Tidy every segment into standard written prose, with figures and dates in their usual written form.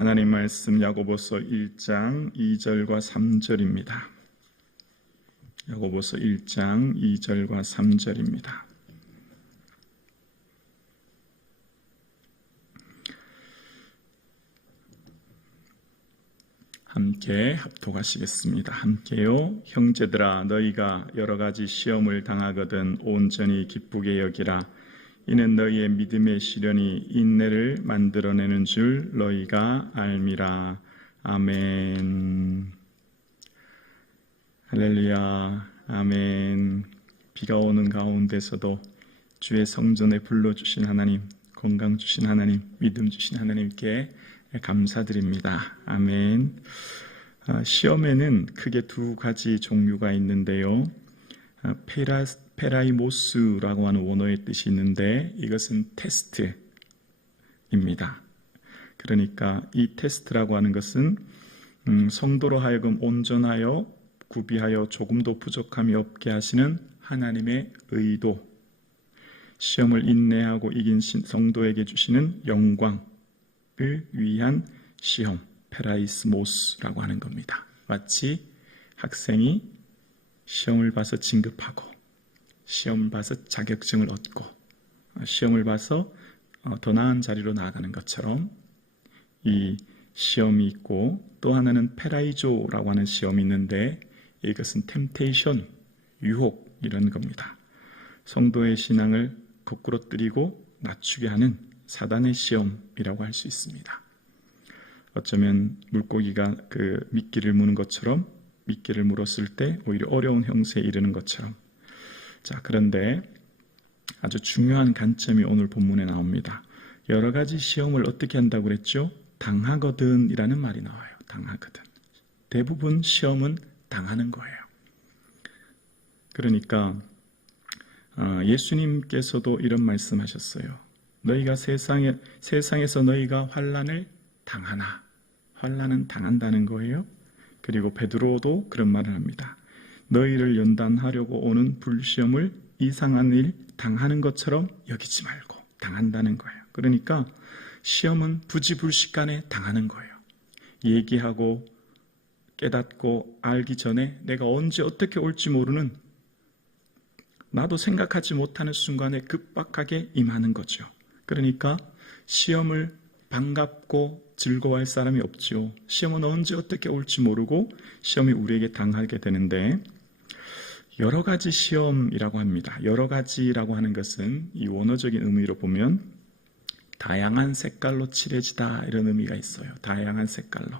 하나님 말씀 야고보서 1장 2절과 3절입니다. 야고보서 1장 2절과 3절입니다. 함께 합독하시겠습니다. 함께요. 형제들아 너희가 여러 가지 시험을 당하거든 온전히 기쁘게 여기라. 이는 너희의 믿음의 시련이 인내를 만들어내는 줄 너희가 알미라. 아멘. 할렐루야. 아멘. 비가 오는 가운데서도 주의 성전에 불러주신 하나님, 건강 주신 하나님, 믿음 주신 하나님께 감사드립니다. 아멘. 시험에는 크게 두 가지 종류가 있는데요. 페라이모스라고 하는 원어의 뜻이 있는데 이것은 테스트입니다. 그러니까 이 테스트라고 하는 것은 성도로 하여금 온전하여 구비하여 조금도 부족함이 없게 하시는 하나님의 의도, 시험을 인내하고 이긴 성도에게 주시는 영광을 위한 시험, 페라이스모스라고 하는 겁니다. 마치 학생이 시험을 봐서 진급하고 시험을 봐서 자격증을 얻고 시험을 봐서 더 나은 자리로 나아가는 것처럼 이 시험이 있고, 또 하나는 페라이조라고 하는 시험이 있는데 이것은 템테이션, 유혹 이런 겁니다. 성도의 신앙을 거꾸로뜨리고 낮추게 하는 사단의 시험이라고 할 수 있습니다. 어쩌면 물고기가 미끼를 무는 것처럼 미끼를 물었을 때 오히려 어려운 형세에 이르는 것처럼. 자, 그런데 아주 중요한 관점이 오늘 본문에 나옵니다. 여러 가지 시험을 어떻게 한다고 그랬죠? 당하거든 이라는 말이 나와요. 당하거든. 대부분 시험은 당하는 거예요. 그러니까 예수님께서도 이런 말씀하셨어요. 너희가 세상에서 너희가 환난을 당하나. 환난은 당한다는 거예요. 그리고 베드로도 그런 말을 합니다. 너희를 연단하려고 오는 불시험을 이상한 일 당하는 것처럼 여기지 말고 당한다는 거예요. 그러니까 시험은 부지불식간에 당하는 거예요. 얘기하고 깨닫고 알기 전에 내가 언제 어떻게 올지 모르는, 나도 생각하지 못하는 순간에 급박하게 임하는 거죠. 그러니까 시험을 반갑고 즐거워할 사람이 없죠. 시험은 언제 어떻게 올지 모르고 시험이 우리에게 당하게 되는데, 여러 가지 시험이라고 합니다. 여러 가지라고 하는 것은 이 원어적인 의미로 보면 다양한 색깔로 칠해지다 이런 의미가 있어요. 다양한 색깔로.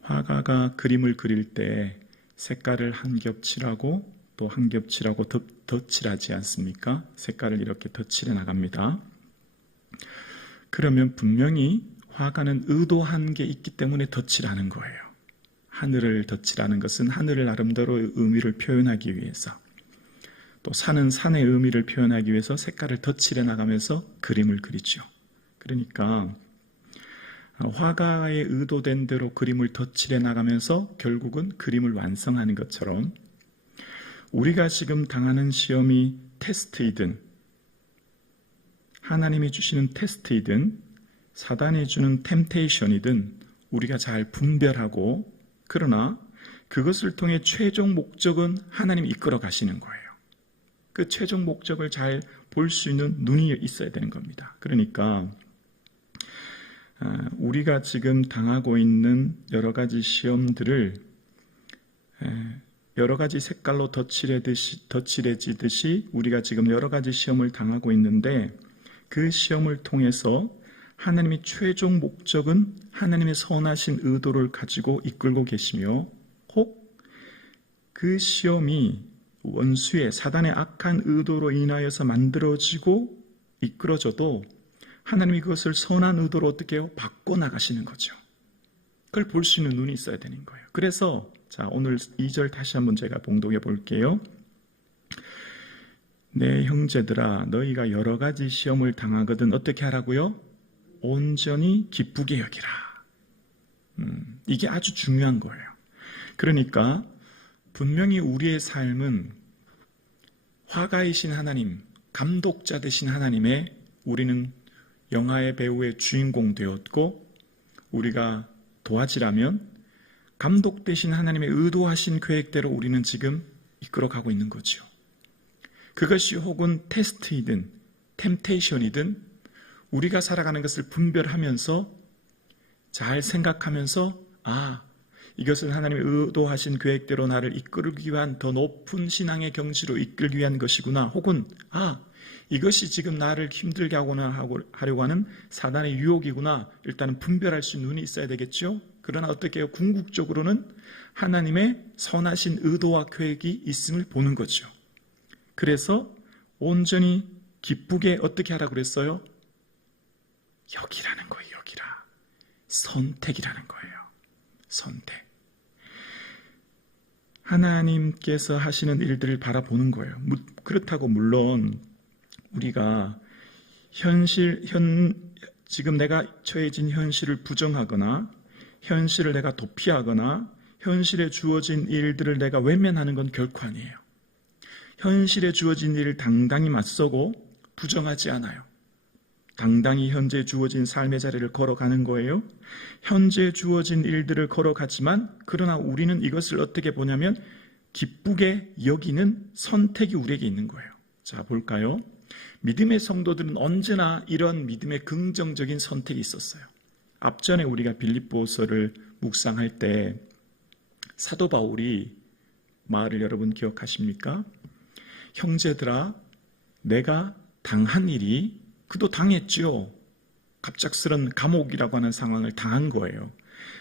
화가가 그림을 그릴 때 색깔을 한 겹 칠하고 또 한 겹 칠하고 더 칠하지 않습니까? 색깔을 이렇게 더 칠해 나갑니다. 그러면 분명히 화가는 의도한 게 있기 때문에 덧칠하는 거예요. 하늘을 덧칠하는 것은 하늘을 아름다운 의미를 표현하기 위해서, 또 산은 산의 의미를 표현하기 위해서 색깔을 덧칠해 나가면서 그림을 그리죠. 그러니까 화가의 의도된 대로 그림을 덧칠해 나가면서 결국은 그림을 완성하는 것처럼, 우리가 지금 당하는 시험이 테스트이든 하나님이 주시는 테스트이든 사단이 주는 템테이션이든 우리가 잘 분별하고, 그러나 그것을 통해 최종 목적은 하나님이 이끌어 가시는 거예요. 그 최종 목적을 잘 볼 수 있는 눈이 있어야 되는 겁니다. 그러니까 우리가 지금 당하고 있는 여러 가지 시험들을 여러 가지 색깔로 덧칠해지듯이 우리가 지금 여러 가지 시험을 당하고 있는데, 그 시험을 통해서 하나님의 최종 목적은 하나님의 선하신 의도를 가지고 이끌고 계시며, 혹 그 시험이 원수의 사단의 악한 의도로 인하여서 만들어지고 이끌어져도 하나님이 그것을 선한 의도로 어떻게 해요? 바꿔나가시는 거죠. 그걸 볼 수 있는 눈이 있어야 되는 거예요. 그래서 자, 오늘 2절 다시 한번 제가 봉독해 볼게요. 내 형제들아 너희가 여러 가지 시험을 당하거든 어떻게 하라고요? 온전히 기쁘게 여기라. 이게 아주 중요한 거예요. 그러니까 분명히 우리의 삶은 화가이신 하나님, 감독자 되신 하나님의 우리는 영화의 배우의 주인공 되었고 우리가 도화지라면 감독 대신 하나님의 의도하신 계획대로 우리는 지금 이끌어가고 있는 거죠. 그것이 혹은 테스트이든 템테이션이든 우리가 살아가는 것을 분별하면서 잘 생각하면서 이것은 하나님의 의도하신 계획대로 나를 이끌기 위한 더 높은 신앙의 경지로 이끌기 위한 것이구나. 혹은 이것이 지금 나를 힘들게 하려고 하는 사단의 유혹이구나. 일단은 분별할 수 있는 눈이 있어야 되겠죠. 그러나 어떻게 해요? 궁극적으로는 하나님의 선하신 의도와 계획이 있음을 보는 거죠. 그래서 온전히 기쁘게 어떻게 하라고 그랬어요? 여기라는 거예요. 여기라. 선택이라는 거예요. 선택. 하나님께서 하시는 일들을 바라보는 거예요. 그렇다고 물론 우리가 지금 내가 처해진 현실을 부정하거나 현실을 내가 도피하거나 현실에 주어진 일들을 내가 외면하는 건 결코 아니에요. 현실에 주어진 일을 당당히 맞서고 부정하지 않아요. 당당히 현재 주어진 삶의 자리를 걸어가는 거예요. 현재 주어진 일들을 걸어가지만 그러나 우리는 이것을 어떻게 보냐면 기쁘게 여기는 선택이 우리에게 있는 거예요. 자, 볼까요? 믿음의 성도들은 언제나 이런 믿음의 긍정적인 선택이 있었어요. 앞전에 우리가 빌립보서를 묵상할 때 사도 바울이 말을 여러분 기억하십니까? 형제들아, 내가 당한 일이 그도 당했죠. 갑작스런 감옥이라고 하는 상황을 당한 거예요.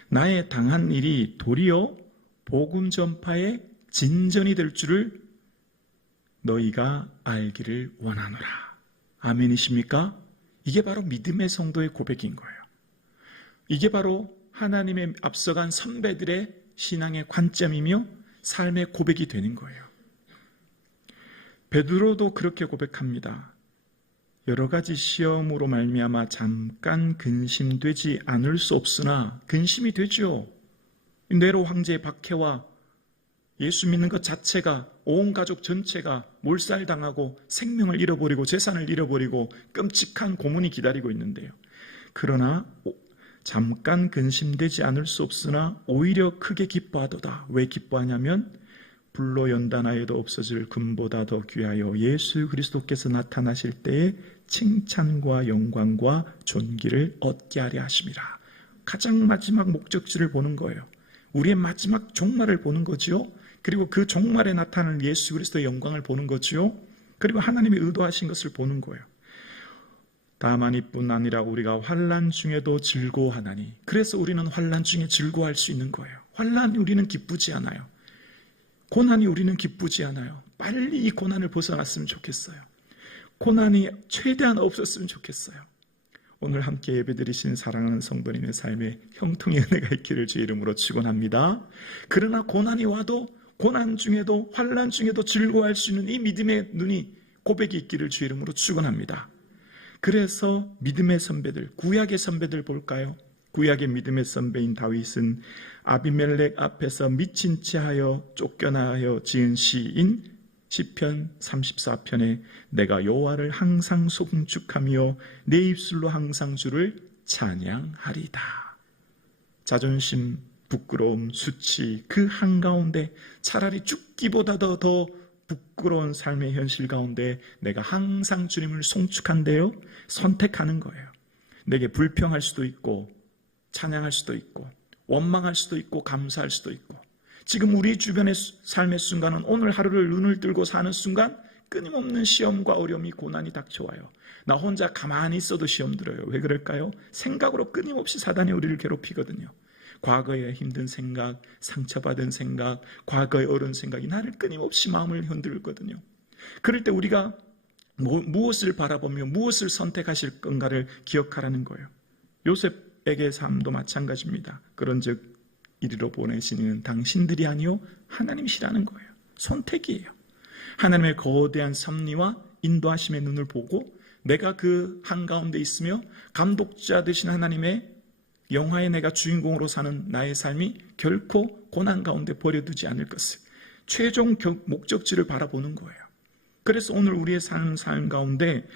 나의 당한 일이 도리어 복음 전파의 진전이 될 줄을 너희가 알기를 원하노라. 아멘이십니까? 이게 바로 믿음의 성도의 고백인 거예요. 이게 바로 하나님의 앞서간 선배들의 신앙의 관점이며 삶의 고백이 되는 거예요. 베드로도 그렇게 고백합니다. 여러 가지 시험으로 말미암아 잠깐 근심되지 않을 수 없으나 근심이 되죠. 네로 황제의 박해와 예수 믿는 것 자체가 온 가족 전체가 몰살당하고 생명을 잃어버리고 재산을 잃어버리고 끔찍한 고문이 기다리고 있는데요. 그러나 잠깐 근심되지 않을 수 없으나 오히려 크게 기뻐하도다. 왜 기뻐하냐면 불로 연단하여도 없어질 금보다 더 귀하여 예수 그리스도께서 나타나실 때에 칭찬과 영광과 존귀를 얻게 하려 하심이라. 가장 마지막 목적지를 보는 거예요. 우리의 마지막 종말을 보는 거지요. 그리고 그 종말에 나타나는 예수 그리스도의 영광을 보는 거지요. 그리고 하나님이 의도하신 것을 보는 거예요. 다만 이뿐 아니라 우리가 환난 중에도 즐거워하나니. 그래서 우리는 환난 중에 즐거워할 수 있는 거예요. 환난이 우리는 기쁘지 않아요. 고난이 우리는 기쁘지 않아요. 빨리 이 고난을 벗어났으면 좋겠어요. 고난이 최대한 없었으면 좋겠어요. 오늘 함께 예배드리신 사랑하는 성도님의 삶에 형통의 은혜가 있기를 주의 이름으로 축원합니다. 그러나 고난이 와도 고난 중에도 환난 중에도 즐거워할 수 있는 이 믿음의 눈이 고백이 있기를 주의 이름으로 축원합니다. 그래서 믿음의 선배들, 구약의 선배들 볼까요? 구약의 믿음의 선배인 다윗은 아비멜렉 앞에서 미친 체하여 쫓겨나여 지은 시인 시편 34편에 내가 여호와를 항상 송축하며 내 입술로 항상 주를 찬양하리다. 자존심, 부끄러움, 수치 그 한가운데 차라리 죽기보다도 더 부끄러운 삶의 현실 가운데 내가 항상 주님을 송축한대요. 선택하는 거예요. 내게 불평할 수도 있고 찬양할 수도 있고 원망할 수도 있고 감사할 수도 있고 지금 우리 주변의 삶의 순간은 오늘 하루를 눈을 뜨고 사는 순간 끊임없는 시험과 어려움이 고난이 닥쳐와요. 나 혼자 가만히 있어도 시험 들어요. 왜 그럴까요? 생각으로 끊임없이 사단이 우리를 괴롭히거든요. 과거의 힘든 생각, 상처받은 생각, 과거의 어려운 생각이 나를 끊임없이 마음을 흔들거든요. 그럴 때 우리가 무엇을 바라보며 무엇을 선택하실 건가를 기억하라는 거예요. 요셉에게 삶도 마찬가지입니다. 그런즉 이리로 보내신 이는 당신들이 아니요 하나님이시라는 거예요. 선택이에요. 하나님의 거대한 섭리와 인도하심의 눈을 보고 내가 그 한가운데 있으며 감독자 되신 하나님의 영화에 내가 주인공으로 사는 나의 삶이 결코 고난 가운데 버려두지 않을 것을 최종 목적지를 바라보는 거예요. 그래서 오늘 우리의 삶 가운데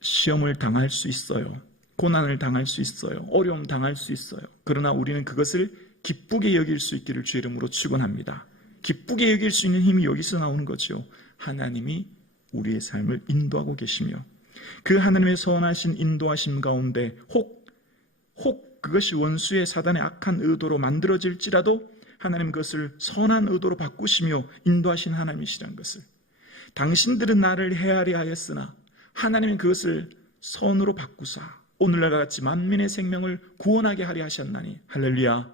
시험을 당할 수 있어요. 고난을 당할 수 있어요. 어려움 당할 수 있어요. 그러나 우리는 그것을 기쁘게 여길 수 있기를 주의 이름으로 축원합니다. 기쁘게 여길 수 있는 힘이 여기서 나오는 거죠. 하나님이 우리의 삶을 인도하고 계시며 그 하나님의 선하신 인도하심 가운데 혹 그것이 원수의 사단의 악한 의도로 만들어질지라도 하나님 그것을 선한 의도로 바꾸시며 인도하신 하나님이시라는 것을, 당신들은 나를 헤아려 하였으나 하나님은 그것을 선으로 바꾸사 오늘날과 같이 만민의 생명을 구원하게 하려 하셨나니, 할렐루야.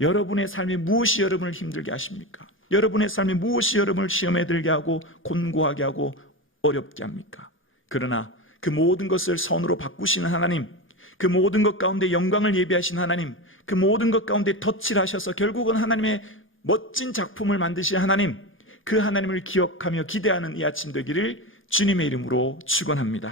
여러분의 삶이 무엇이 여러분을 힘들게 하십니까? 여러분의 삶이 무엇이 여러분을 시험에 들게 하고 곤고하게 하고 어렵게 합니까? 그러나 그 모든 것을 선으로 바꾸시는 하나님, 그 모든 것 가운데 영광을 예비하신 하나님, 그 모든 것 가운데 덧칠 하셔서 결국은 하나님의 멋진 작품을 만드신 하나님, 그 하나님을 기억하며 기대하는 이 아침 되기를 주님의 이름으로 축원합니다.